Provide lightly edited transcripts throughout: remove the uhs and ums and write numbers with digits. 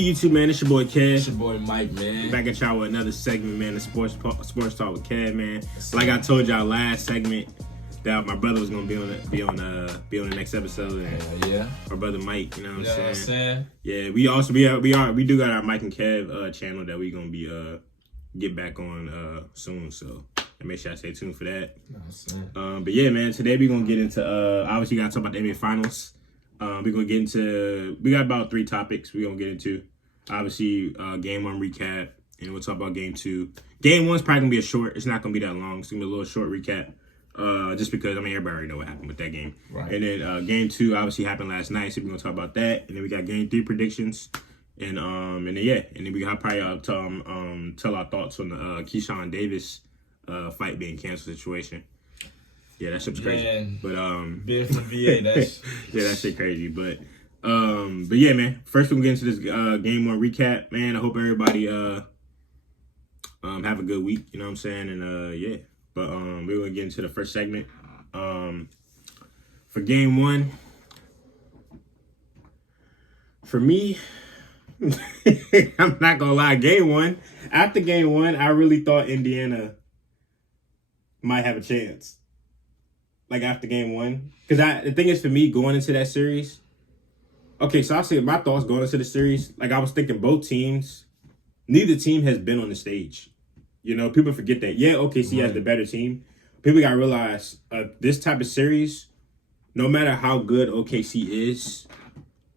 YouTube, man. It's your boy Kev. It's your boy Mike, man. Back at y'all with another segment, man. The sports talk with Kev, man. Like I told y'all last segment that my brother was gonna be on the next episode. And yeah. Our brother Mike, you know what I'm saying? Yeah. We do got our Mike and Kev channel that we gonna be get back on soon. So make sure I stay tuned for that. But yeah, man. Today we gonna get into obviously gotta talk about the NBA Finals. We're gonna get into. We got about 3 topics we're gonna get into. Obviously, game 1 recap, and we'll talk about game 2. Game 1's probably gonna be a short. It's not gonna be that long. It's gonna be a little short recap, just because everybody already know what happened with that game. Right. And then game 2 obviously happened last night, so we're gonna talk about that. And then we got game 3 predictions, and then we got probably tell our thoughts on the KEYSHAWN Davis fight being canceled situation. Yeah, that shit's crazy. Man, but being from VA, that's yeah, that shit crazy. But yeah, man. First, we're gonna get into this game 1 recap, man. I hope everybody have a good week. You know what I'm saying? And yeah, but we're gonna get into the first segment. For game 1, for me, I'm not gonna lie. Game 1, after game 1, I really thought Indiana might have a chance. Like after game 1, because the thing is for me going into that series. Okay, so I'll say my thoughts going into the series. Like I was thinking, both teams, neither team has been on the stage. You know, people forget that. Yeah, OKC has the better team. People gotta realize this type of series, no matter how good OKC is,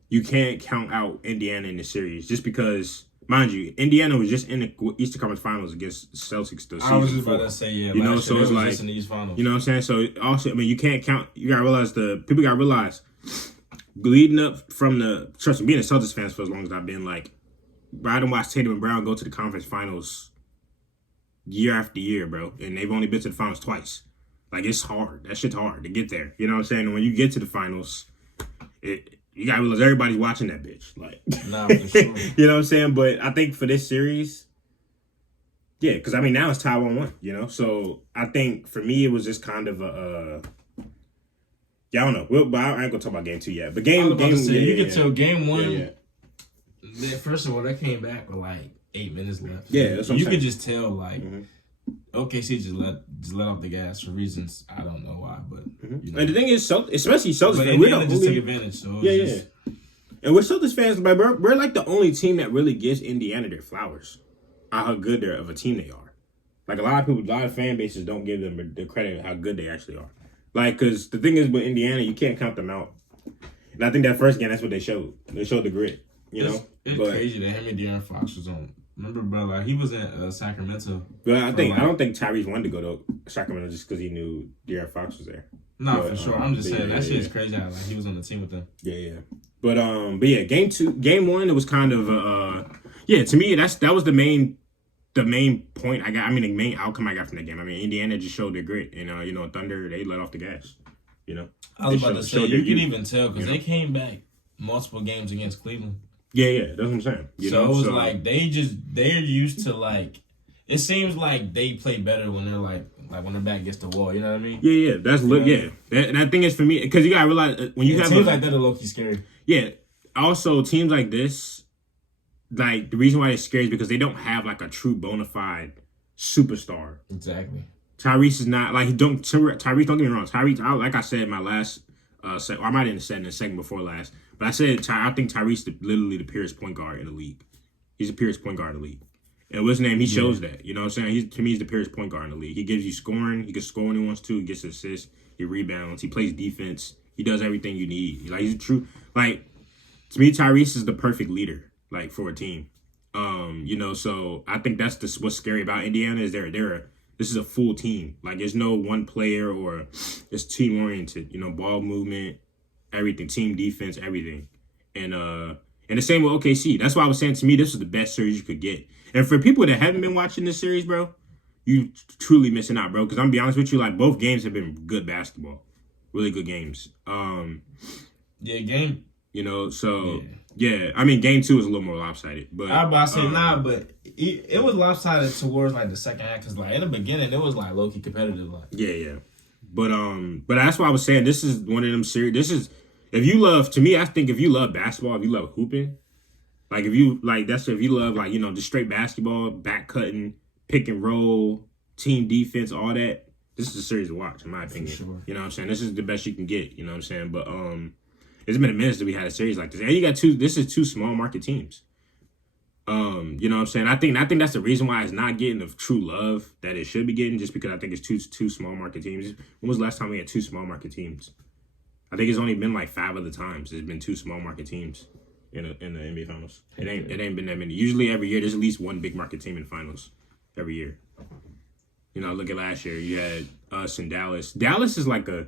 you can't count out Indiana in the series just because. Mind you, Indiana was just in the Eastern Conference Finals against Celtics. I was just about to say, yeah. You know, so it's like, just in the East Finals. You know what I'm saying? So also, I mean, you can't count. You gotta realize people gotta realize, leading up from trust me, being a Celtics fans for as long as I've been, like, I done watched Tatum and Brown go to the conference finals year after year, bro, and they've only been to the finals twice. Like, it's hard. That shit's hard to get there. You know what I'm saying? And when you get to the finals, you gotta realize everybody's watching that bitch. Like, nah, for sure. You know what I'm saying? But I think for this series, yeah, because I mean now it's tie 1-1. You know, so I think for me it was just kind of yeah, I don't know. But I ain't gonna talk about game 2 yet. But game, you can tell game 1. Yeah. First of all, they came back with like 8 minutes left. Yeah, that's what I'm saying. Could just tell like. OKC just let off the gas for reasons I don't know why, but you know. And the thing is, especially Celtics fans, we don't just take advantage. So yeah. And we're Celtics fans, but we're like the only team that really gives Indiana their flowers, how good of a team they are. Like a lot of fan bases don't give them the credit of how good they actually are. Like, because the thing is with Indiana, you can't count them out. And I think that first game, that's what they showed. They showed the grit. It's crazy that him and De'Aaron Fox was on. Remember, bro, like he was in Sacramento. But I don't think Tyrese wanted to go to Sacramento just because he knew De'Aaron Fox was there. No, for sure. I'm just saying that shit is crazy how like he was on the team with them. Yeah. But yeah, game 1, it was kind of to me that was the main point I got. I mean, the main outcome I got from the game. I mean, Indiana just showed their grit, and Thunder, they let off the gas. You know, I was about to say you can even tell because they came back multiple games against Cleveland. Yeah, that's what I'm saying. It was like they're used to like. It seems like they play better when they're like when their back gets the wall. You know what I mean? Yeah. That's and that thing is for me because you gotta realize when you have teams like that are low-key scary. Yeah. Also, teams like this, like the reason why they're scary is because they don't have like a true bona fide superstar. Exactly. Tyrese is not like Tyrese. Don't get me wrong. Tyrese, like I said in my last. I might have said in the second before last, but I said I think Tyrese is literally the purest point guard in the league. He's the purest point guard in the league. And what's his name? He shows that. You know what I'm saying? To me, he's the purest point guard in the league. He gives you scoring. He can score when he wants to. He gets assists. He rebounds. He plays defense. He does everything you need. Like he's a true. Like to me, Tyrese is the perfect leader. Like for a team. So I think that's what's scary about Indiana is this is a full team. Like there's no one player or it's team oriented. Ball movement, everything, team defense, everything, and the same with OKC. That's why I was saying to me this is the best series you could get. And for people that haven't been watching this series, bro, you truly missing out, bro. Because I'm gonna be honest with you, like both games have been good basketball, really good games. Game. Yeah, I mean, game 2 was a little more lopsided. But I was about to say but it was lopsided towards like the second half because like in the beginning it was like low key competitive. Like but that's why I was saying this is one of them series. This is if you love basketball, if you love hooping, Like if you if you love just straight basketball, back cutting, pick and roll, team defense, all that. This is a series to watch, in my opinion. Sure. You know what I'm saying? This is the best you can get. You know what I'm saying? But it's been a minute since we had a series like this, and you got two. This is two small market teams. You know what I'm saying? I think that's the reason why it's not getting the true love that it should be getting, just because I think it's two small market teams. When was the last time we had two small market teams? I think it's only been like 5 other times. There's been two small market teams in the NBA Finals. It ain't been that many. Usually every year there's at least one big market team in the finals every year. You know, look at last year. You had us and Dallas. Dallas is like a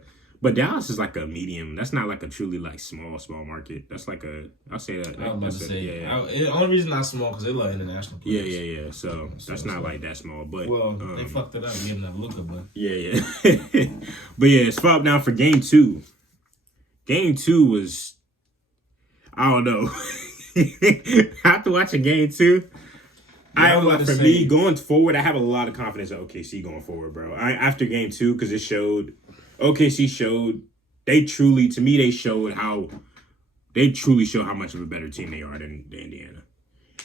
medium. That's not like a truly like small market. That's like I'll say that. I was about to say. The only reason not small because they love international players. Yeah. So that's not like that small. But they fucked it up getting that Luka, but yeah. But yeah, it's up now for game 2. Game 2 was, I don't know. After watching game 2. Me going forward, I have a lot of confidence in OKC going forward, bro. After game 2, because OKC showed they truly showed how much of a better team they are than Indiana.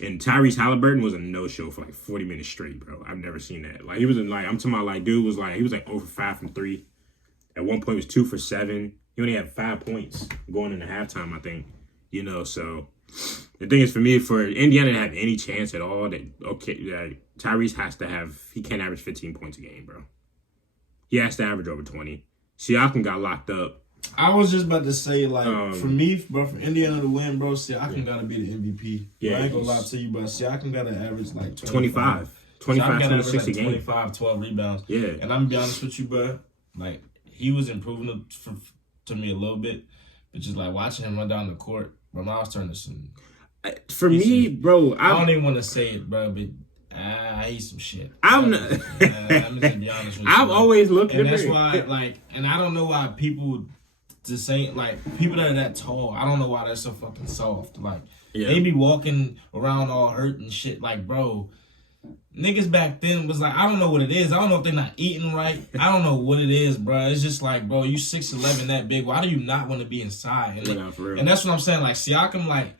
And Tyrese Halliburton was a no-show for like 40 minutes straight, bro. I've never seen that. Like he was I'm talking about dude was he was 0 for 5 from 3. At one point, he was 2 for 7. He only had 5 points going into halftime, I think. You know, so. The thing is, for me, for Indiana to have any chance at all, Tyrese he can't average 15 points a game, bro. He has to average over 20. Siakam got locked up. I was just about to say, for me, bro, for Indiana to win, bro, Siakam got to be the MVP. Yeah, I ain't going to lie to you, but Siakam got to average 25, 26 a game. 25, 12 rebounds. Yeah. And I'm going to be honest with you, bro, he was improving to me a little bit, but just, watching him run down the court, bro, I was turning to some... For me, bro, I don't even want to say it, bro, but I eat some shit. I'm not. I'm just gonna be honest with you. I've always looked and that's why, and I don't know why people just saying people that are that tall. I don't know why they're so fucking soft. They be walking around all hurt and shit. Bro, niggas back then was I don't know what it is. I don't know if they're not eating right. I don't know what it is, bro. It's just bro, you 6'11", that big. Why do you not want to be inside? And that's what I'm saying. Siakam,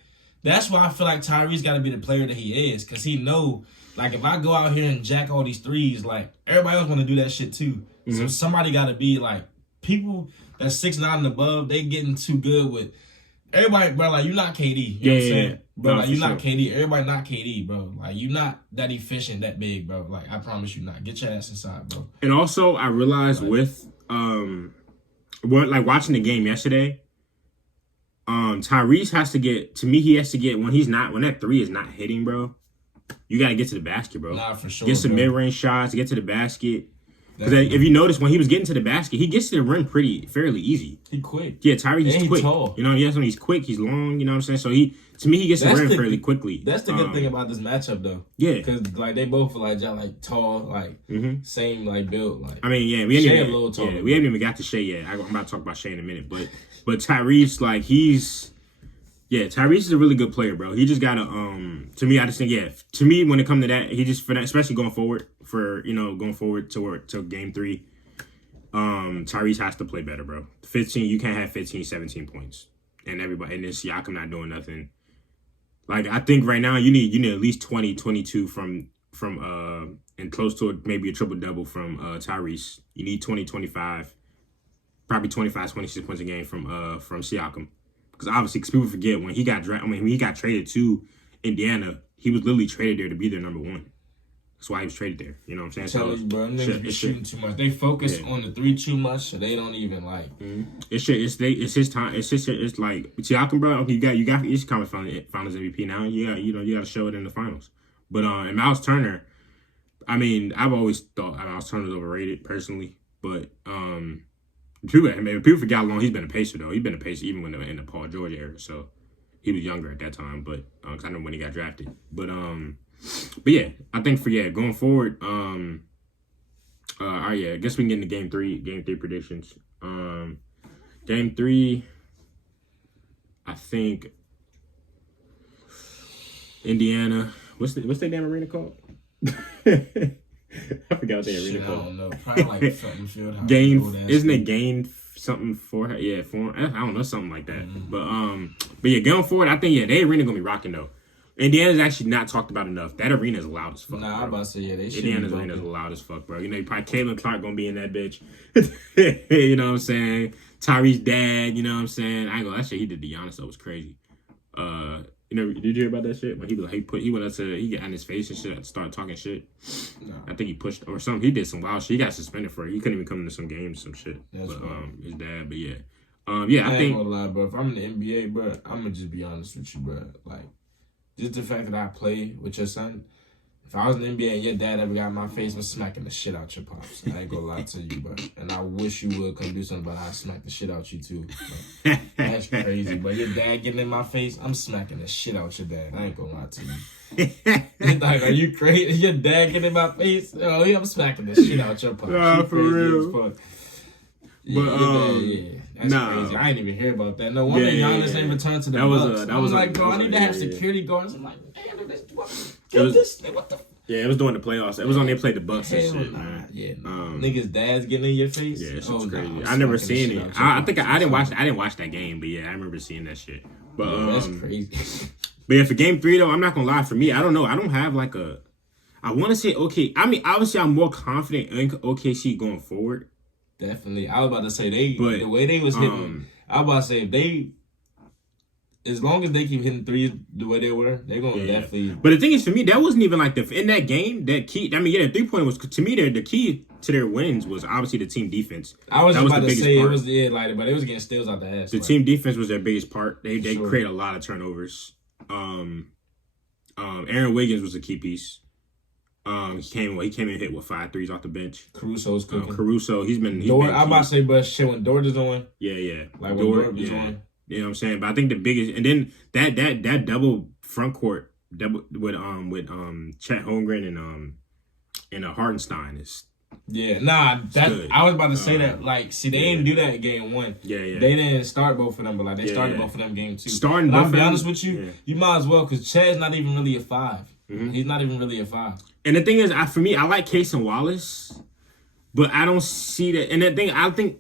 that's why I feel like Tyrese got to be the player that he is, because he know, if I go out here and jack all these threes, everybody else want to do that shit too. Mm-hmm. So somebody got to be, people that's 6'9" and above, they getting too good with everybody, bro. You're not KD. You know what I'm saying? Bro, you're not KD. Everybody not KD, bro. You're not that efficient, that big, bro. I promise you not. Get your ass inside, bro. And also, I realized with, watching the game yesterday, Tyrese has to get, when that 3 is not hitting, bro, you got to get to the basket, bro. Nah, for sure. Get some mid-range shots, get to the basket. Because if you notice, when he was getting to the basket, he gets to the rim fairly easy. He quick. Yeah, Tyrese is quick. Tall. You know, he's quick, he's long, you know what I'm saying? So he gets to the rim fairly quickly. That's the good thing about this matchup, though. Yeah. Because, they both are, tall, same, build. I mean, yeah, we haven't even got to Shea yet. I'm about to talk about Shea in a minute. But Tyrese, Tyrese is a really good player, bro. He just got to, to me, I just think, to me, when it comes to that, he just, especially going forward to game 3, Tyrese has to play better, bro. 15, you can't have 15, 17 points. And this Siakam not doing nothing. I think right now you need at least 20, 22 from and close to maybe a triple-double from Tyrese. You need 20, 25, probably 25, 26 points a game from Siakam. Because obviously, people forget when he got when he got traded to Indiana, he was literally traded there to be their number 1. That's why he was traded there. You know what I'm saying? Tell you, bro, niggas be shooting too much. They focus on the 3 too much, so they don't even Mm-hmm. It's his time. It's Siakam, bro. You got he's coming finals MVP now. You got to show it in the finals. But and Miles Turner, I mean, I've always thought Miles Turner's overrated personally, but people forget how long he's been a Pacer, though. He's been a Pacer even when in the Paul George era, so he was younger at that time, but because I know when he got drafted. But yeah, I think going forward, I guess we can get into game 3 predictions. Game 3, I think Indiana. What's their damn arena called? I forgot what they arena called. I don't know. Probably something field house. Isn't it Gain something for? Yeah, for I don't know, something like that. Mm-hmm. But yeah, going forward, I think their arena gonna be rocking though. Indiana's actually not talked about enough. That arena is loud as fuck. Nah, I'm about to say, yeah, they should. Indiana's arena is loud as fuck, bro. You know, probably Caitlin Clark gonna be in that bitch. You know what I'm saying? Tyree's dad, you know what I'm saying? I ain't gonna, that shit he did to Giannis, that was crazy. You know, did you hear about that shit? When he went up to, he got in his face and shit, and started talking shit. No. I think he pushed or something. He did some wild shit. He got suspended for it. He couldn't even come into some games, some shit. That's his dad, but yeah. Yeah, I think. Ain't gonna lie, bro. If I'm in the NBA, bro, I'm gonna just be honest with you, bro. Like, just the fact that I play with your son. If I was in the NBA and your dad ever got in my face, I'm smacking the shit out your pops. I ain't gonna lie to you, bro. And I wish you would come do something, but I smack the shit out you too. Bro. That's crazy, but your dad getting in my face, I'm smacking the shit out your dad. I ain't gonna lie to you. Like, are you crazy? Your dad getting in my face? Oh, yeah, I'm smacking the shit out your pops. Nah, for real. Yeah, that's crazy. I ain't even hear about that. No wonder Giannis ain't returned to the Bucks. I was like, bro, I need to have security guards. I'm like, man, what the? Yeah, it was during the playoffs. It was when they played the Bucks and shit, man. Yeah, niggas' dads getting in your face. Yeah, it's crazy. I never seen it. I think I didn't watch. I didn't watch that game, but yeah, I remember seeing that shit. But that's crazy. But yeah, for game 3 though, I'm not gonna lie. For me, I don't know. I don't have like a. I want to say okay. I mean, obviously, I'm more confident in OKC going forward. Definitely. I was about to say the way they was hitting. I was about to say if they, as long as they keep hitting threes the way they were, they're gonna definitely. But the thing is, for me, that wasn't even like in that game. That key. I mean, yeah, the 3-point was to me. The key to their wins was obviously the team defense. I was just about to say part. It was but it was getting steals out the ass. The team defense was their biggest part. They create a lot of turnovers. Aaron Wiggins was a key piece. He came and hit 5 threes off the bench. Caruso's cooking. Caruso, he's been I'm about to say, but shit, when Dort is on. Yeah. Like when Dort is on. You know what I'm saying? But I think the biggest, and then that double front court with Chet Holmgren and Hartenstein is. Yeah, good. I was about to say that. Like, see, they didn't do that in game 1. Yeah. They didn't start both of them, but like they started both of them game 2. Starting both. I'll be honest with you, you might as well because Chet's not even really a 5. Mm-hmm. He's not even really a 5. And the thing is, I like KEYSHAWN Wallace, but I don't see that. And the thing, I think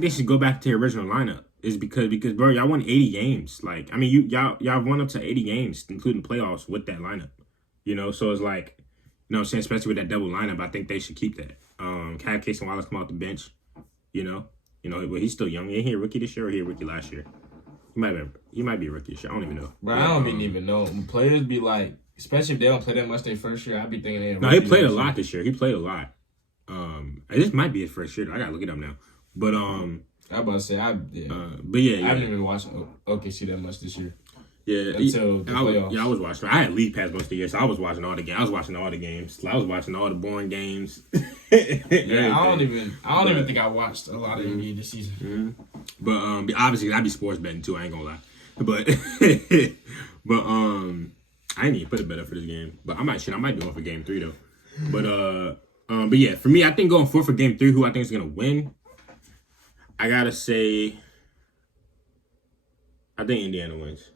they should go back to the original lineup. Is because bro, y'all won 80 games. Like, I mean, y'all won up to 80 games, including playoffs with that lineup. You know, so it's like, you know what I'm saying, especially with that double lineup, I think they should keep that. Have KEYSHAWN Wallace come off the bench. You know, but he's still young. Ain't he a rookie this year or he a rookie last year? He might be a rookie this year. I don't even know. Bro, I don't even know. Players be like, especially if they don't play that much their first year, I'd be thinking they. No, he played a lot this year. He played a lot. This might be his first year. I gotta look it up now. But I'm about to say but yeah, I haven't even watched OKC that much this year. Yeah, until the playoffs. I was watching. I had league pass most of the year, so I was watching all the games. I was watching all the games. I was watching all the boring games. Yeah, I don't even think I watched a lot of NBA this season. Mm-hmm. But obviously I'd be sports betting too. I ain't gonna lie. But I ain't even put a bet up for this game. But I might do one for game 3 though. But yeah, for me, I think going forward for game 3, who I think is gonna win, I gotta say, I think Indiana wins.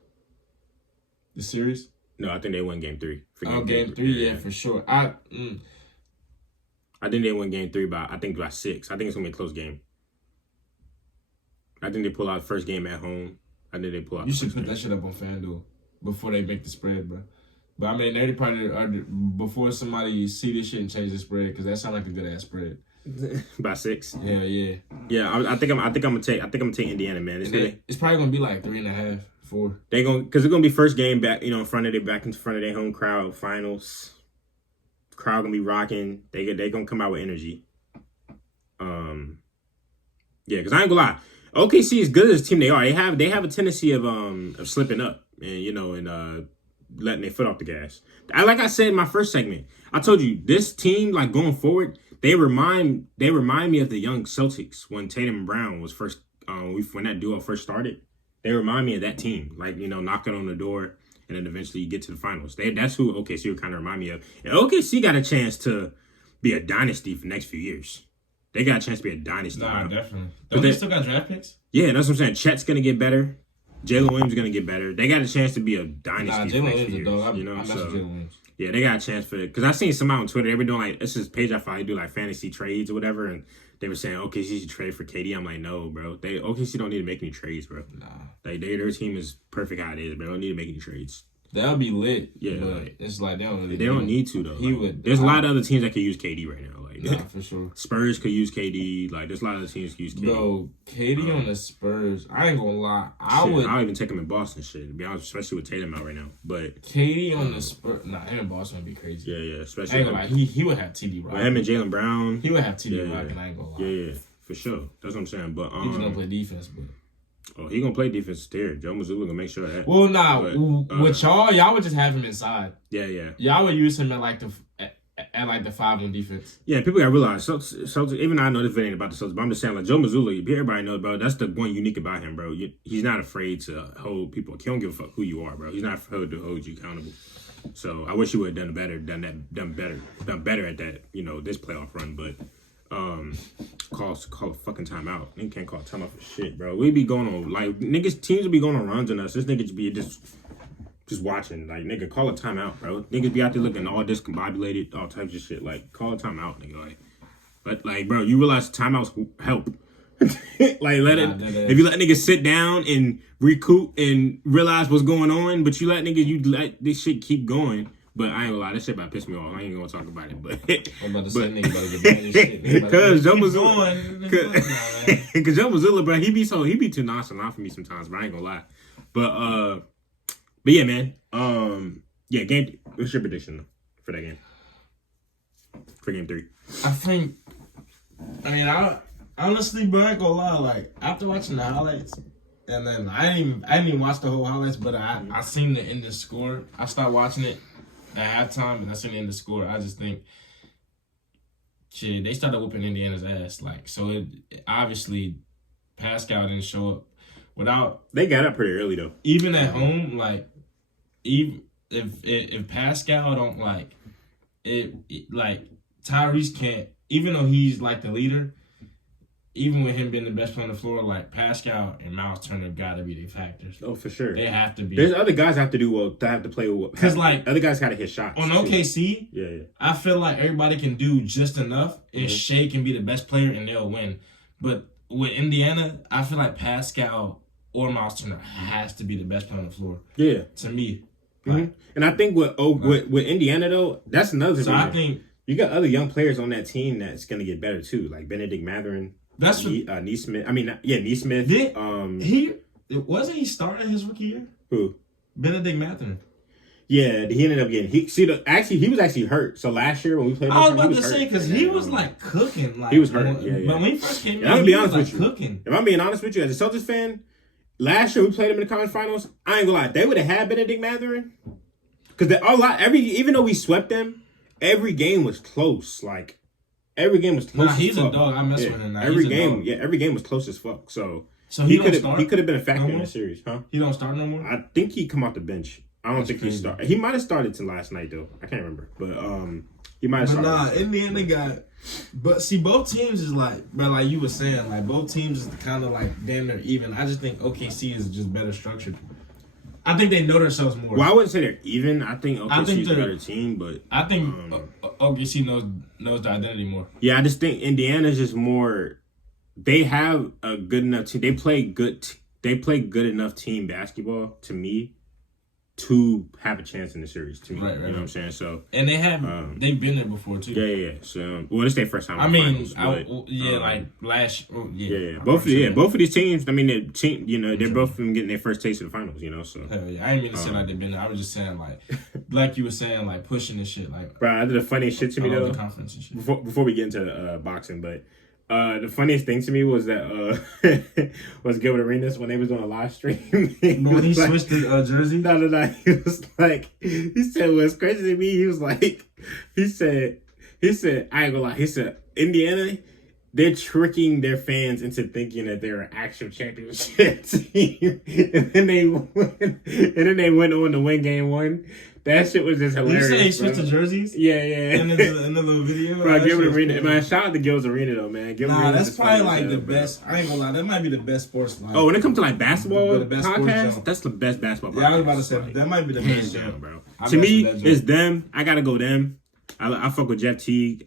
The series? No, I think they win game 3. Game 3, yeah, for sure. I think they win game 3 by 6. I think it's gonna be a close game. I think they pull out the first game at home. I think they pull out. You should put that shit up on FanDuel before they make the spread, bro. But I mean, they probably are before somebody see this shit and change the spread because that sounds like a good ass spread. By 6. Yeah. I think I'm gonna take Indiana, man. It's probably gonna be like 3.5, 4. Because it's gonna be first game back, in front of their home crowd. Finals, crowd gonna be rocking. They gonna come out with energy. Yeah, because I ain't gonna lie, OKC is good as a team they are. They have a tendency of slipping up and letting their foot off the gas. Like I said in my first segment, I told you this team, like going forward, they remind me of the young Celtics when Tatum and Brown was first when that duo first started. They remind me of that team, like, knocking on the door and then eventually you get to the finals. That's who OKC would kind of remind me of. And OKC got a chance to be a dynasty for the next few years. They got a chance to be a dynasty. Nah, definitely. Don't they still got draft picks? Yeah, that's what I'm saying. Chet's gonna get better. Jalen Williams is gonna get better. They got a chance to be a dynasty. Nah, Jalen for Williams is a years, dog. you know, I mess with Jalen Williams. Yeah, they got a chance for it. Because I seen some out on Twitter. They were doing like, this is page I follow, do like fantasy trades or whatever. And they were saying, OKC should trade for KD. I'm like, no, bro. OKC don't need to make any trades, bro. Nah. Like, their team is perfect how it is, bro. They don't need to make any trades. That'll be lit. Yeah. But like, it's like they don't need to, though. He would. There's a lot of other teams that could use KD right now. Nah, for sure. Spurs could use KD. Like, there's a lot of teams could use KD. Bro, KD on the Spurs, I ain't gonna lie. I'll even take him in Boston, shit, to be honest, especially with Tatum out right now. But KD on the Spurs, him in Boston would be crazy. Yeah, especially. I ain't gonna lie, he would have TD rocking. Him and Jaylen Brown. He would have TD rocking, I ain't gonna lie. Yeah, for sure. That's what I'm saying. But he's gonna play defense, but. Oh, he gonna play defense there. Joe Mazzulla gonna make sure of that. Well, nah, with y'all would just have him inside. Yeah. Y'all would use him at like the 5 on defense. Yeah, people gotta realize. So even I know this video ain't about the Celtics, but I'm just saying, like Joe Mazzulla, everybody knows, bro. That's the one unique about him, bro. He's not afraid to hold people. He don't give a fuck who you are, bro. He's not afraid to hold you accountable. So I wish he would have done better at that. You know, this playoff run, but. Call a fucking timeout. Nigga can't call a timeout for shit, bro. We be going on like niggas teams will be going on runs on us. This nigga just be just watching. Like nigga, call a timeout, bro. Niggas be out there looking all discombobulated, all types of shit. Like call a timeout, nigga. Like bro, you realize timeouts help. Like if you let niggas sit down and recoup and realize what's going on, but you let this shit keep going. But I ain't gonna lie, that shit about to piss me off. I ain't gonna talk about it. But I'm about to say nigga about to get shit. Because Joe Mazzulla, because Joe Mazzulla, bro, he be too nonchalant for me sometimes. But I ain't gonna lie. But yeah, man. Game. What's your prediction though, for that game? For game 3. I honestly, bro, I ain't gonna lie. Like after watching the highlights. And then I didn't even watch the whole highlights, but I seen the end of the score. I started watching it at halftime, and I seen the end of the score. I just think, shit, they started whooping Indiana's ass. Like, so it obviously Pascal didn't show up without. They got up pretty early though. Even at home, like, even if Pascal don't like Tyrese can't. Even though he's like the leader. Even with him being the best player on the floor, like Pascal and Miles Turner gotta be the factors. Oh, for sure. They have to be. There's other guys have to do well to have to play well. Because like other guys gotta hit shots. On OKC, yeah. I feel like everybody can do just enough, and Shea can be the best player, and they'll win. But with Indiana, I feel like Pascal or Miles Turner has to be the best player on the floor. Yeah. To me. Like, and I think with Indiana though, that's another thing. So I think you got other young players on that team that's gonna get better too, like Benedict Mathurin. That's Neesmith. I mean, Neesmith. Wasn't he starting his rookie year? Who? Benedict Mathurin. Yeah, he ended up getting. He was actually hurt. So last year when we played, I was about to say because he was like cooking. Like he was hurt. Yeah. But when he first came in, I'm gonna be honest with you. Cooking. If I'm being honest with you, as a Celtics fan, last year we played him in the conference finals. I ain't gonna lie, they would have had Benedict Mathurin because even though we swept them, every game was close. Like. Every game was close. Nah, he's a dog. I mess with him now. Every game was close as fuck. So he could have been a factor in the series, huh? He don't start no more. I think he come off the bench. I don't think he started. He might have started till last night though. I can't remember, but he might have started. Nah, Indiana got. But see, both teams is like, bro, like you were saying, like both teams is kind of like damn near even. I just think OKC is just better structured. I think they know themselves more. Well, I wouldn't say they're even. I think OKC is a better team, but I think OKC knows the identity more. Yeah, I just think Indiana's just more. They have a good enough team. They play good enough team basketball to me to have a chance in the series. To me, right. You know what I'm saying? So and they have they've been there before too. Yeah. So it's their first time. I mean, finals, like last. Yeah. Both of these teams. I mean, they're both getting their first taste of the finals. You know, so hell yeah. I ain't mean to say like they've been there. I was just saying like you were saying, like pushing this shit. Like, bro, I did the funniest shit to me though. The conference and shit. Before we get into boxing, but. The funniest thing to me was that was Gilbert Arenas when they was doing a live stream. When he switched the jersey? No. He was like, he said what's crazy to me. He was like, he said I ain't gonna lie. He said Indiana, they're tricking their fans into thinking that they're an actual championship team, and then they went on to win game 1. That shit was just hilarious. You say he switched the jerseys? Yeah. In the little video? Bro, Gil's Arena. Man, shout out to Gil's Arena, though, man. That's probably like the best. I ain't gonna lie. That might be the best sports line. Oh, when it comes to like basketball podcast, that's the best basketball podcast. Yeah, I was about to say, that might be the hands best. down, bro. To me, it's them. I gotta go them. I fuck with Jeff Teague.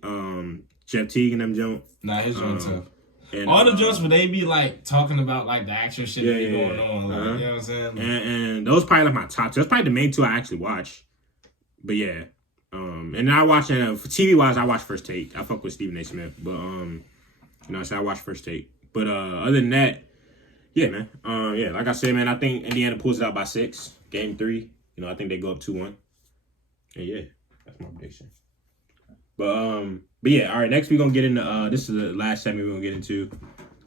Jeff Teague and them junk. Nah, his joint tough. And, all the jokes where they be like talking about like the actual shit that be going on, like, you know what I'm saying? Like, and those probably like my top. That's probably the main 2 I actually watch. But yeah, and I watch for TV wise, I watch First Take. I fuck with Stephen A. Smith, but so I watch First Take. But other than that, yeah, man, like I said, man, I think Indiana pulls it out by 6, game 3. I think they go up 2-1. And yeah, that's my prediction. But yeah, all right. Next we're gonna get into this is the last segment we're gonna get into.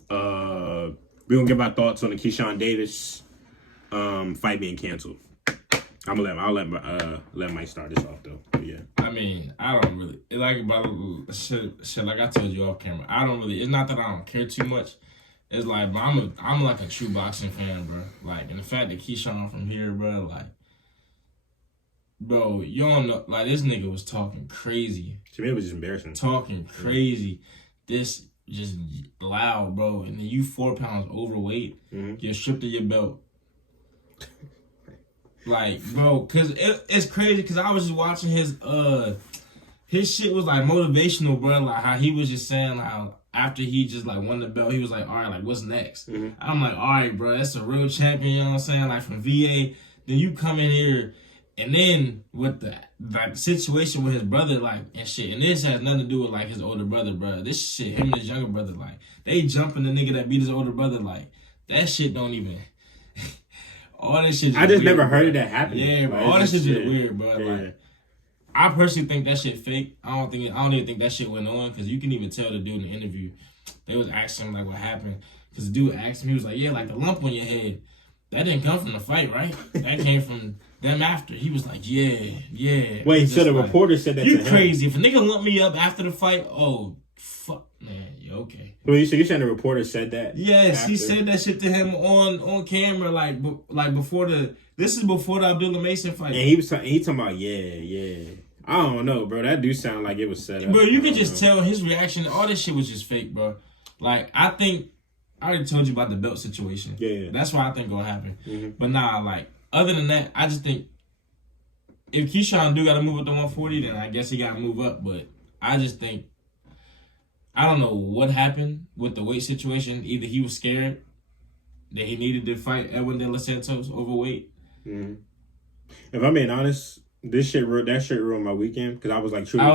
We're gonna give our thoughts on the KEYSHAWN Davis fight being canceled. I'll let Mike start this off though. But yeah. I mean, I don't really like shit. Like I told you off camera, I don't really. It's not that I don't care too much. It's like, but I'm like a true boxing fan, bro. Like, and the fact that KEYSHAWN from here, bro, like, bro, you don't know, like, this nigga was talking crazy. To me, it was just embarrassing. Talking crazy. This just loud, bro. And then you 4 pounds overweight. You're stripped of your belt. Like, bro, cause it's crazy. Cause I was just watching his shit was like motivational, bro. Like how he was just saying how after he just like won the belt, he was like, all right, like what's next? I'm like, all right, bro, that's a real champion. You know what I'm saying? Like from VA. Then you come in here, and then with the like situation with his brother, like and shit. And this has nothing to do with like his older brother, bro. This shit, him and his younger brother, like they jumping the nigga that beat his older brother, like that shit don't even. All this shit. I just never heard of that happening. Yeah, bro. All this shit just weird, bro. Yeah. Like, I personally think that shit fake. I don't even think that shit went on because you can even tell the dude in the interview. They was asking him like what happened because the dude asked him, he was like, yeah, like the lump on your head. That didn't come from the fight, right? That came from them after. He was like, yeah. Wait, so the reporter said that to him? You crazy. If a nigga lump me up after the fight, oh, fuck, man, you okay. Well, you saying the reporter said that? Yes, after? He said that shit to him on camera, like before this is before the Abdullah Mason fight. And he talking about, yeah. I don't know, bro. That do sound like it was set up. Bro, you can just tell his reaction. All this shit was just fake, bro. Like, I already told you about the belt situation. Yeah. That's why I think gonna happen. But nah, like, other than that, I just think if KEYSHAWN do gotta move up to 140, then I guess he gotta move up. But I just think, I don't know what happened with the weight situation. Either he was scared that he needed to fight Edwin De Los Santos overweight. If I'm being honest, that shit ruined my weekend because I was like truly.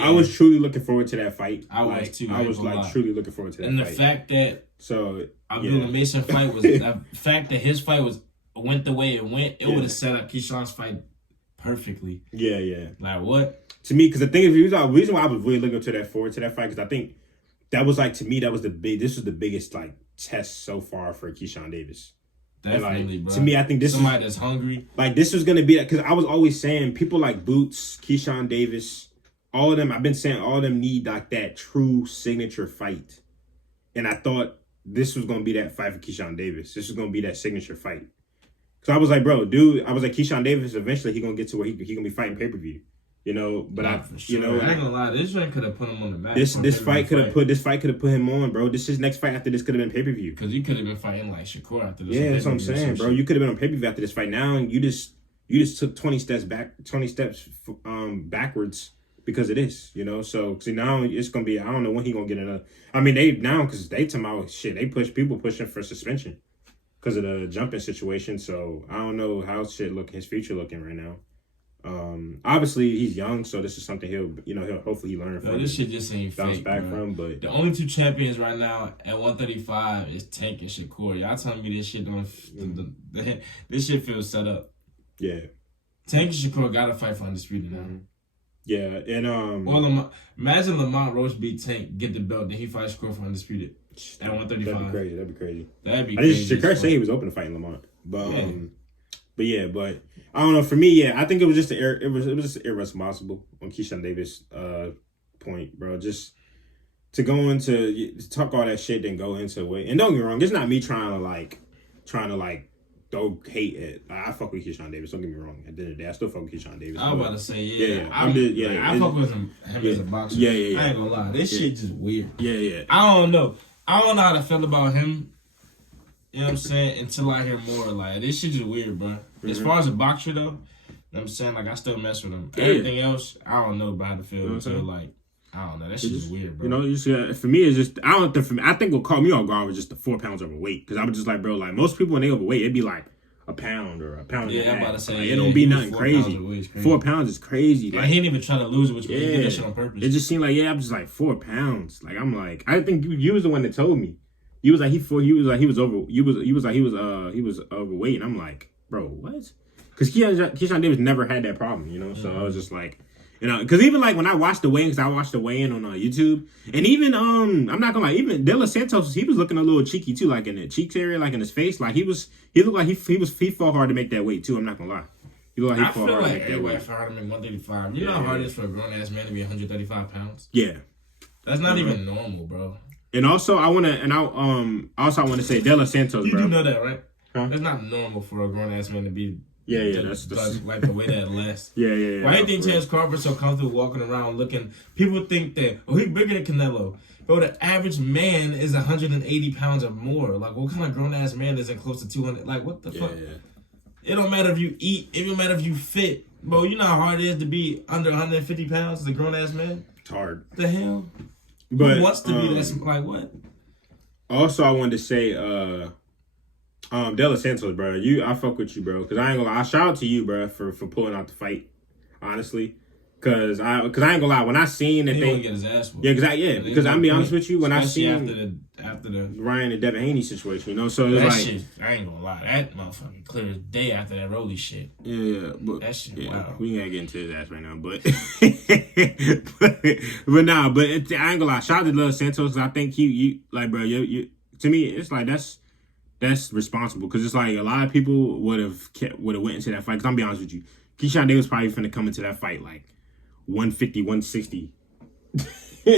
I was truly looking forward to that fight. I was too. I was like truly looking forward to that. And the fight. fact that Abdullah Mason fight was the fact that his fight went the way it went. It would have set up KEYSHAWN's fight perfectly. Yeah. Like what? To me, because the thing is, the reason why I was really looking forward to that fight, because I think that was like, to me, this was the biggest like test so far for KEYSHAWN Davis. Definitely, like, bro. To me, I think this somebody that's hungry. Like this was gonna be that, because I was always saying people like Boots, KEYSHAWN Davis, all of them. I've been saying all of them need like that true signature fight, and I thought this was gonna be that fight for KEYSHAWN Davis. This was gonna be that signature fight. So I was like, bro, dude, I was like, KEYSHAWN Davis, eventually he gonna get to where he gonna be fighting pay-per-view. But I ain't gonna lie, this fight could have put him on the map. This fight could have put him on, bro. His next fight after this could have been pay-per-view. Because he could have been fighting like Shakur after this. Yeah, that's what I'm saying, bro. You could have been on pay-per-view after this fight. Now you just took 20 steps backwards because of this, So see, now it's gonna be, I don't know when he gonna get another. I mean, because they talking about shit. People pushing for suspension because of the jumping situation. So I don't know how his future looking right now. Obviously he's young, so this is something he'll hopefully learn from. This shit just ain't bounce fake, back bro. from. But the only two champions right now at 135 is Tank and Shakur. Y'all telling me this shit don't? This shit feels set up. Yeah, Tank and Shakur gotta fight for undisputed now. Yeah, and imagine Lamont Roach beat Tank, get the belt, then he fights Shakur for undisputed at 135. That'd be crazy. I think Shakur said he was open to fighting Lamont, but but I don't know. For me, I think it was just irresponsible on KEYSHAWN Davis point, bro. Just to go into talk all that shit, then go into weight. And don't get me wrong, it's not me trying to throw hate at. I fuck with KEYSHAWN Davis. Don't get me wrong. At the end of the day, I still fuck with KEYSHAwn Davis. I was about to say, yeah. I fuck with him as a boxer. Yeah. I ain't gonna lie, this shit just weird. Yeah. I don't know how to feel about him. You know what I'm saying? Until I hear more, like this shit just weird, bro. As far as a boxer though, you know what I'm saying, like I still mess with him. Everything else, I don't know about how to feel until like. I don't know. That shit is weird, bro. You know, you see, for me, it's just I think what caught me off guard was just the 4 pounds overweight. Because I was just like, bro, like most people when they overweight, it'd be like a pound or a pound and a half. I'm about to say, like, it don't be nothing crazy. 4 pounds is crazy. Like he didn't even try to lose it, which he did that shit on purpose. It just seemed like I'm just like 4 pounds. Like I'm like, I think you was the one that told me. You was like he was overweight, and I'm like, bro, what? Because KEYSHAwn Davis never had that problem, you know. So I was just like. You know, because even like when I watched the weigh-in, because I watched the weigh-in on YouTube, and even I'm not gonna lie, even De Los Santos, he was looking a little cheeky too, like in the cheeks area, like in his face, like he looked like he fought hard to make that weight too. I'm not gonna lie, he looked like he fought hard to make that weight. I feel like everybody fought hard to make 135. You know how hard it is for a grown ass man to be 135 pounds? Yeah, that's not even normal, bro. And also I want to say De Los Santos, you bro. You do know that, right? Huh? That's not normal for a grown ass man to be. Yeah, that's like the way that lasts. Yeah. Why do you think Terence Crawford's so comfortable walking around looking? People think that he's bigger than Canelo, but the average man is 180 pounds or more. Like, what kind of grown ass man isn't close to 200? Like, what the fuck? Yeah. It don't matter if you eat. It don't matter if you fit, bro. You know how hard it is to be under 150 pounds as a grown ass man. It's hard. The hell? But who wants to be that? Like what? Also, I wanted to say, De Los Santos, bro. I fuck with you, bro. Cause I ain't gonna lie. Shout out to you, bro, for pulling out the fight. Honestly, cause I ain't gonna lie. When I seen that they get his ass whooped. Because I'm be honest with you, when I seen after the Ryan and Devin Haney situation, you know, so it's that like shit. I ain't gonna lie. That motherfucker clear as day after that Rolly shit. Yeah, but that shit. Yeah, wow. We ain't gotta get into his ass right now, but I ain't gonna lie. Shout out to De Los Santos. I think you like, bro. You to me, it's like that's responsible because it's like a lot of people would have went into that fight. Because I'm be honest with you, KEYSHAwn Davis probably finna come into that fight like 150, 160.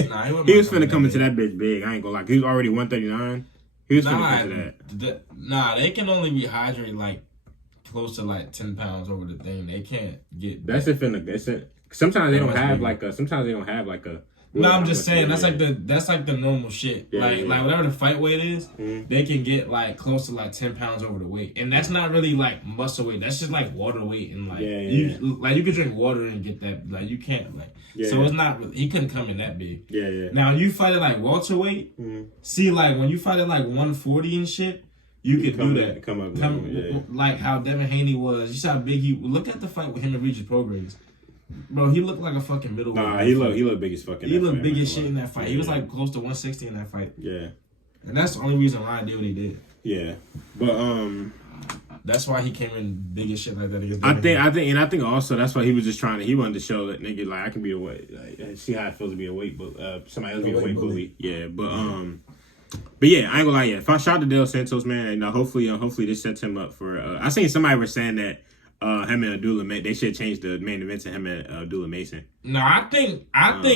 Nah, he was finna come into that bitch big. I ain't gonna lie. He was already 139. He was finna come to that. They can only rehydrate like close to like 10 pounds over the thing. They can't get. That's it. Sometimes they don't have like a. Sometimes they don't have like a. No, I'm just saying that's like the normal shit. Yeah, like whatever the fight weight is, they can get like close to like 10 pounds over the weight, and that's not really like muscle weight. That's just like water weight, and like you can drink water and get that. Like you can't like. So it's not. He couldn't come in that big. Yeah. Now you fight it like welterweight. See, like when you fight it like 140 and shit, you could do that. Come up. Like how Devin Haney was. You saw how big he. Look at the fight with him and Regis Prograis. Bro, he looked like a fucking middleweight. Nah, he looked big as fucking. He looked big as shit in that fight. He was like close to 160 in that fight. Yeah. And that's the only reason why I did what he did. Yeah. But that's why he came in big as shit like that against I think also that's why he was just he wanted to show that nigga like I can be a weight, like see how it feels to be a weight, but somebody else be a weight bully. Yeah, but yeah, I ain't gonna lie. Yeah, if I shot to De Los Santos, man, and hopefully this sets him up for. I seen somebody was saying that him and Abdullah, they should change the main event to him and Abdullah Mason. No, I think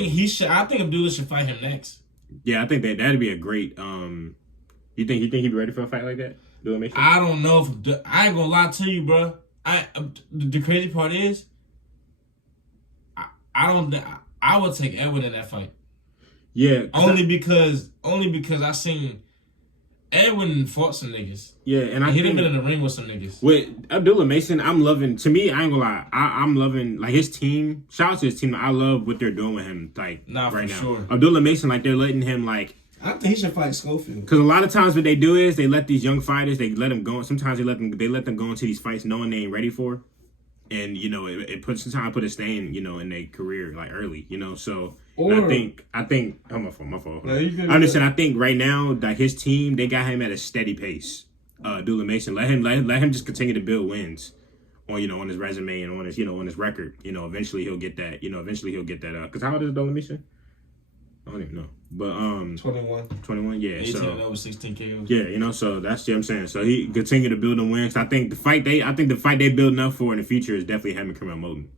he should. I think Abdullah should fight him next. Yeah, I think that'd be a great. You think he'd be ready for a fight like that? Abdullah Mason? I don't know if I ain't gonna lie to you, bro. The crazy part is, I would take Edwin in that fight. Yeah, only because I seen Edwin fought some niggas. Yeah, and he done been in the ring with some niggas. With Abdullah Mason, I'm loving. To me, I ain't gonna lie. I'm loving like his team. Shout out to his team. I love what they're doing with him. Like right now, sure. Abdullah Mason, like they're letting him like. I think he should fight Schofield. Because a lot of times what they do is they let these young fighters, they let them go. Sometimes they let them go into these fights knowing they ain't ready for, and you know it puts sometimes put a stain in their career like early, so. I think. Oh, my fault. No, I'm just saying. I think right now, like his team, they got him at a steady pace. Abdullah Mason, let him just continue to build wins on his resume and on his record. Eventually he'll get that. Because how old is Abdullah Mason? I don't even know. But 21. Yeah. 18 and over 16 KOs. Yeah. So that's what I'm saying. So he continue to build them wins. I think the fight they building up for in the future is definitely him and Kareem Moten,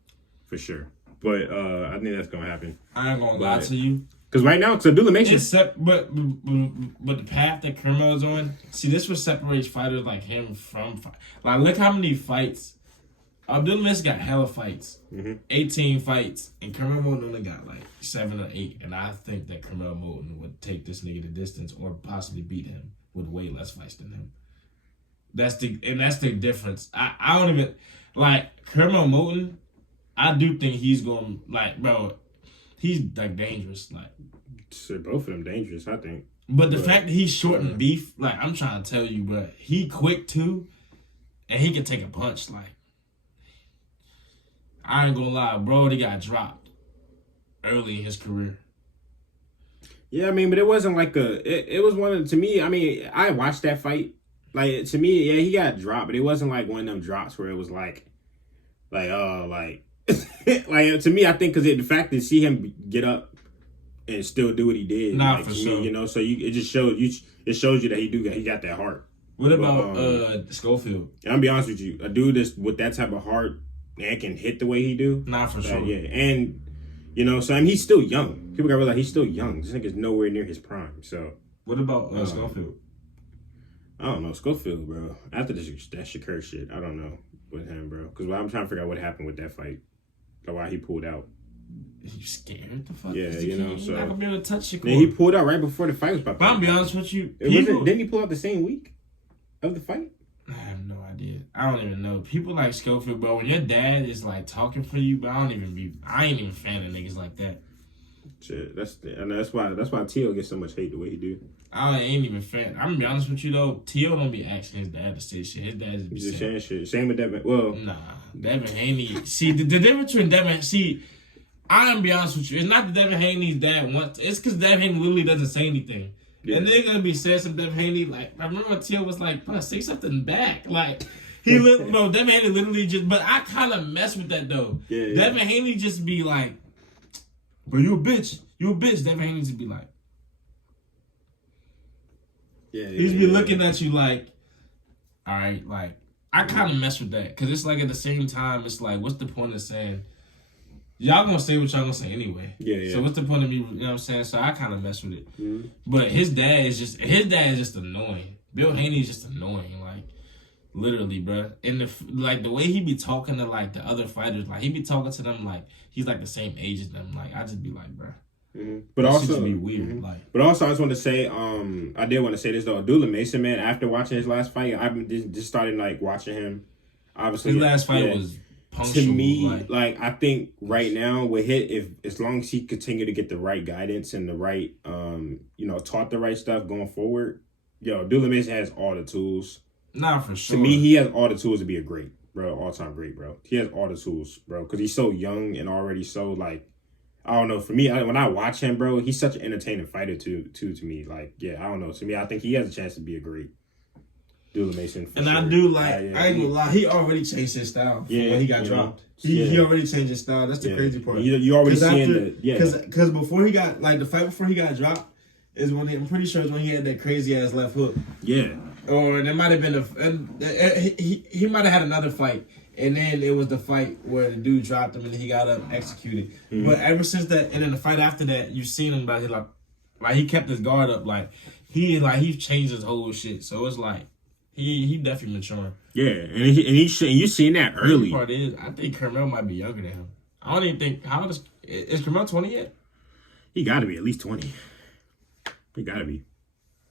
for sure. But I think that's gonna happen. I ain't gonna lie to you. Because right now, to do the Mason, but the path that Kermel's on, see, this what separates fighters like him from like look how many fights. Abdul Mason got hella fights, 18 fights, and Kermel Moulton only got like 7 or 8. And I think that Kermel Moulton would take this nigga the distance or possibly beat him with way less fights than him. That's the difference. I don't even like Kermel Moulton. I do think he's going like, bro, he's like dangerous. Like, so both of them dangerous, I think. But the fact that he's short and beef, like I'm trying to tell you, bro, he quick too, and he can take a punch. Like, I ain't gonna lie, bro, he got dropped early in his career. Yeah, I mean, but it wasn't like it was one of, to me, I mean, I watched that fight. Like, to me, yeah, he got dropped, but it wasn't like one of them drops where it was like, like, to me, I think because the fact to see him get up and still do what he did, nah, like, for to sure. me, you know, so it just shows you that he got that heart. What about Schofield? And I'll be honest with you, a dude that's with that type of heart and can hit the way he do. Nah, for sure. Yeah, and you know, so I mean, he's still young. People gotta realize he's still young. This nigga's nowhere near his prime. So what about Schofield? I don't know, Schofield, that Shakur shit. I don't know with him, bro. Because I'm trying to figure out what happened with that fight, like why he pulled out. You scared the fuck? Yeah, you know, so you're not gonna be able to touch Shakur. Yeah, he pulled out right before the fight was about. But I'll be honest with you, didn't he pull out the same week of the fight? I have no idea. I don't even know. People like Schofield, bro. When your dad is like talking for you, but I ain't even a fan of niggas like that. Shit, that's why T.O. gets so much hate the way he do. I ain't even fan. I'm gonna be honest with you though. T.O. don't be asking his dad to say shit. His dad just be saying shit. Same with Devin. Well, nah, Devin Haney. See the difference between Devin. See, I'm gonna be honest with you. It's not that Devin Haney's dad wants. It's because Devin Haney literally doesn't say anything. Yeah. And they're gonna be saying some Devin Haney like. I remember when T.O. was like, "Bro, say something back." Like bro, Devin Haney literally just. But I kind of mess with that though. Yeah. Devin Haney just be like, "Bro, you a bitch. You a bitch." Devin Haney just be like. He's be looking at you like, all right, like, I kind of mess with that. Because it's like at the same time, it's like, what's the point of saying, y'all gonna say what y'all gonna say anyway. Yeah. So what's the point of me, you know what I'm saying? So I kind of mess with it. Mm-hmm. But his dad is just annoying. Bill Haney is just annoying, like, literally, bro. And the way he be talking to, like, the other fighters, like, he be talking to them like he's, like, the same age as them. Like, I just be like, bro. Mm-hmm. But also, be weird. Like, but also, I just want to say, I did want to say this though. Abdullah Mason, man, after watching his last fight, I've just started like watching him. Obviously, his last fight was punctual. To me, like I think right now with hit, if as long as he continue to get the right guidance and the right, taught the right stuff going forward, Abdullah Mason has all the tools. Nah, for sure. To me, he has all the tools to be a great, bro, all-time great, bro. He has all the tools, bro, because he's so young and already so like. I don't know. For me, when I watch him, bro, he's such an entertaining fighter too to me. Like, yeah, I don't know. To me, I think he has a chance to be a great Abdullah Mason. And sure. I do like. I ain't gonna lie. He already changed his style. When he got dropped. He already changed his style. That's the crazy part. You already seeing because before he got the fight before he got dropped is when I'm pretty sure is when he had that crazy ass left hook. Yeah. Or there might have been he might have had another fight. And then it was the fight where the dude dropped him and he got up executed. Mm-hmm. But ever since that, and then the fight after that, you've seen him like he kept his guard up. Like he changed his whole shit. So it's like he definitely maturing. Yeah, and you seen that early. The part is, I think Kermel might be younger than him. I don't even think is Kermel 20 yet? He got to be at least 20. He got to be.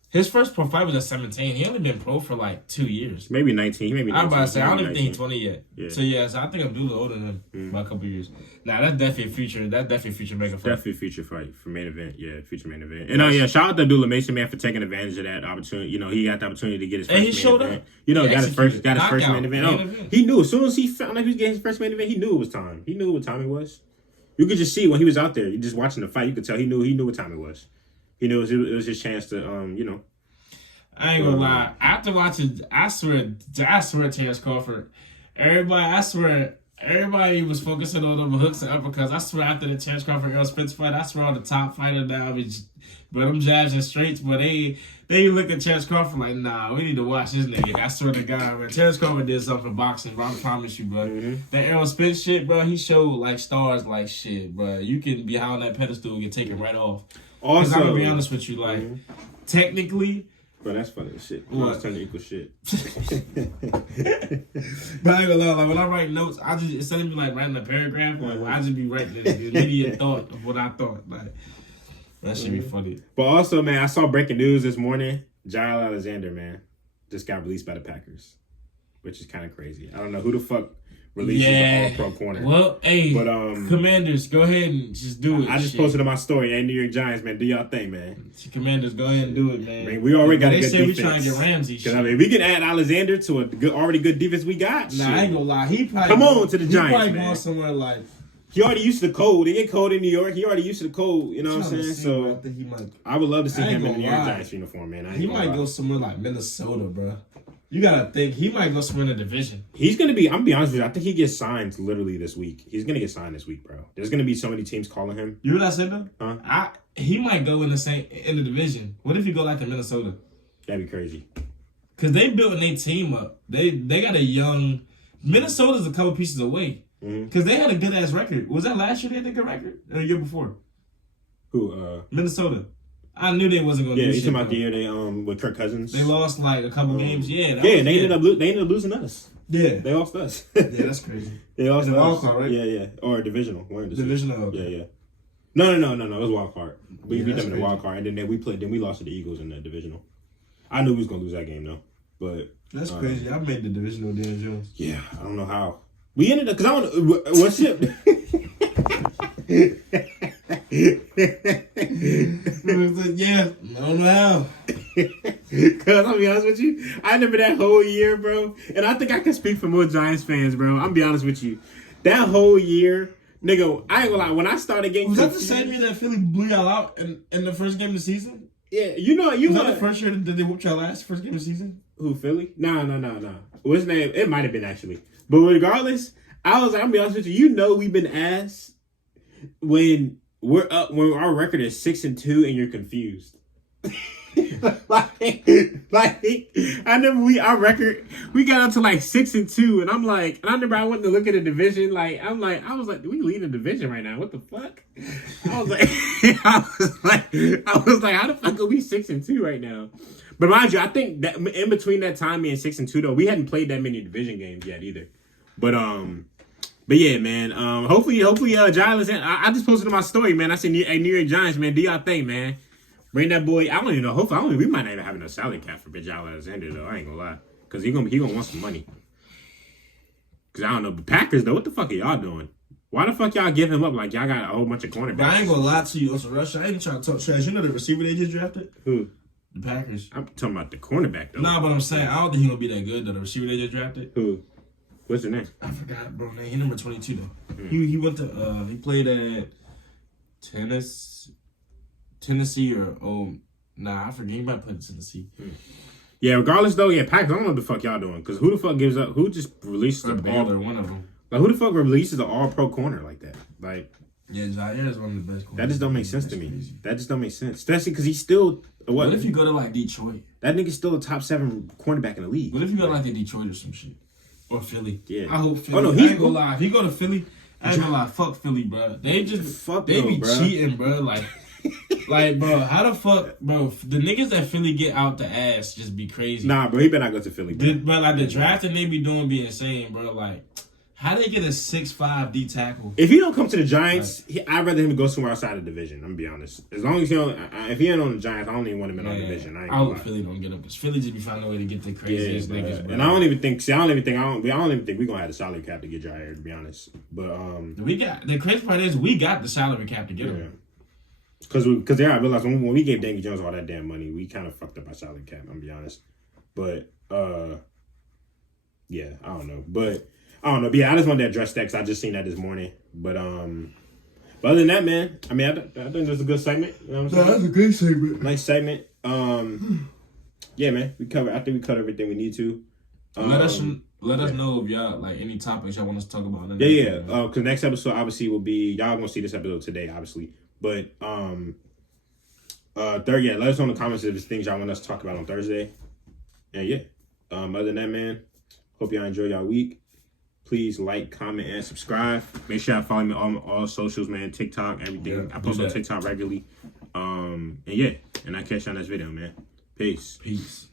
His first pro fight was at 17. He only been pro for like 2 years. Maybe 19. Maybe 19. I'm about to say, I don't even think he's 20 yet. Yeah. So I think Abdullah older than him by a couple years. Nah, that's definitely a future. That's definitely a future mega fight. Definitely a future fight for main event. Yeah, future main event. And shout out to Abdullah Mason, man, for taking advantage of that opportunity. He got the opportunity to get his first main showed event. Up. Got his first main event. He knew as soon as he found like he was getting his first main event, he knew it was time. He knew what time it was. You could just see when he was out there, you just watching the fight, you could tell he knew what time it was. He knew it was his chance to I ain't gonna lie. After watching, I swear, Terrence Crawford, everybody was focusing on them hooks and uppercuts. I swear, after the Terrence Crawford Earl Spence fight, I swear on the top fighter now, but them jabs and straights, but they look at Terrence Crawford like, nah, we need to watch this nigga. I swear to God, man. Terrence Crawford did something for boxing, bro. I promise you, bro. Mm-hmm. That Earl Spence shit, bro, he showed like stars like shit, bro. You can be high on that pedestal and get taken right off. Because Also, I'm gonna be honest with you, like technically. Bro, that's funny as shit. What? It's turning to equal shit. But I ain't gonna lie, like when I write notes, I just instead of me like writing a paragraph, like I just be writing the immediate thought of what I thought. Like that should be funny. But also, man, I saw breaking news this morning. Jair Alexander, man, just got released by the Packers, which is kind of crazy. I don't know who the fuck releases the All-Pro corner. Well, hey, but Commanders, go ahead and just do it. I just posted on my story. Hey, New York Giants, man, do y'all thing, man. Commanders, go ahead and do it, man. I mean, we already got a good defense. They say we trying to get Ramsey. Because I mean, we can add Alexander to a already good defense we got. Nah, I ain't gonna lie. He probably come on to the Giants, probably man. Going somewhere like he already used to the cold. They get cold in New York. He already used to the cold. You know what I'm saying? So I think he might. I would love to see him in the New York lie. Giants uniform, man. He might go somewhere like Minnesota, bro. You gotta think he might go somewhere in the division. He's gonna be. I'm gonna be honest with you. I think he gets signed literally this week. He's gonna get signed this week, bro. There's gonna be so many teams calling him. You know what I said though? Huh? He might go in the division. What if he go like to Minnesota? That'd be crazy. Cause they building their team up. They got a young. Minnesota's a couple pieces away. Cause they had a good ass record. Was that last year they had a good record? Or the year before? Who? Minnesota. I knew they wasn't gonna. Yeah, do you shit, talking about though. the year they they ended up They lost like a couple games. Yeah. They ended up losing us. Yeah. They lost us. Yeah, that's crazy. They lost In us. the wild card, right? Yeah. Or divisional. We're in Divisional. Yeah. No. It was wild card. We beat that's them in the wild card, and then we played. Then we lost to the Eagles in the divisional. I knew we was gonna lose that game though, but That's crazy. I made the divisional with Dan Jones. yeah, I don't know how we ended up because I don't. What's it? Yeah, I don't know how. Cause I'll be honest with you, I remember that whole year, bro, and I think I can speak for more Giants fans, bro. I'm be honest with you, that whole year, nigga, I ain't gonna lie. When I started getting, Was that the same year that Philly blew y'all out in the first game of the season? Yeah, you know, Was that the first year that they whooped y'all last first game of the season? Who, Philly? No. What's his name? It might have been actually, but regardless, I was like, I'm be honest with you. You know, we've been ass when we're up when our record is 6-2 and you're confused. like I remember our record we got up to like 6-2 and I'm like, and I remember I went to look at the division like I was like do we lead the division right now? What the fuck? I was like I was like how the fuck are we 6-2 right now? But mind you, I think that in between that time being 6-2 though, we hadn't played that many division games yet either. But yeah, man. Hopefully, Giles. I just posted on my story, man. I said, "Hey, New York Giants, man, do y'all thing, man. Bring that boy. I don't even know. Hopefully, we might not even have enough salary cap for Giles Alexander, though. I ain't gonna lie, because he gonna want some money. Because I don't know, but Packers though, what the fuck are y'all doing? Why the fuck y'all give him up like y'all got a whole bunch of cornerbacks? But I ain't gonna lie to you, also Russia. I ain't trying to talk trash. You know the receiver they just drafted? Who? The Packers. I'm talking about the cornerback though. Nah, but I'm saying I don't think he gonna be that good though. The receiver they just drafted. Who? What's his name? I forgot, bro. He number 22 though. He went to he played at Tennessee or I forget. He might play at Tennessee. Yeah, regardless though, yeah, Packers. I don't know what the fuck y'all doing because who the fuck gives up? Who just releases Or Baylor, one of them. Like who the fuck releases an all-pro corner like that? Like. Yeah, Jair is one of the best corners. That just don't make sense to me. That just don't make sense. Especially because he's still What if you go to like Detroit? That nigga's still a top 7 cornerback in the league. What if you go to like the Detroit or some shit? Or Philly? Yeah. I hope Philly. Oh no, I ain't gonna lie. If he go to Philly, I ain't gonna lie. Fuck Philly, bro. They just be cheating, bro. Like, bro, how the fuck, bro? The niggas that Philly get out the ass just be crazy. Nah, bro, he better not go to Philly, bro. But like the drafting they be doing be insane, bro. Like, how they get a 6'5" D tackle? If he don't come to the Giants, I'd rather him go somewhere outside the division. I'm gonna be honest. As long as he don't, if he ain't on the Giants, I don't even want him in our division. I hope Philly don't get him because Philly just be finding a way to get the craziest niggas, bro. And I don't even think we gonna have the salary cap to get Jair, to be honest. But we got the crazy part is we got the salary cap to get him. Because I realized when we gave Daniel Jones all that damn money, we kind of fucked up our salary cap. I'm gonna be honest. But yeah, I don't know. But I just wanted to address that because I just seen that this morning. But other than that, man, I mean, I think that's a good segment. You know what I'm saying? That's a good segment. Nice segment. Yeah, man, I think we covered everything we need to. Let us know if y'all like any topics y'all want us to talk about. Yeah. Because next episode obviously will be y'all gonna see this episode today, obviously. But let us know in the comments if there's things y'all want us to talk about on Thursday. And yeah, other than that, man, hope y'all enjoy y'all week. Please like, comment, and subscribe. Make sure y'all follow me on all socials, man. TikTok, everything. I post on TikTok regularly. And yeah, and I catch you on this video, man. Peace. Peace.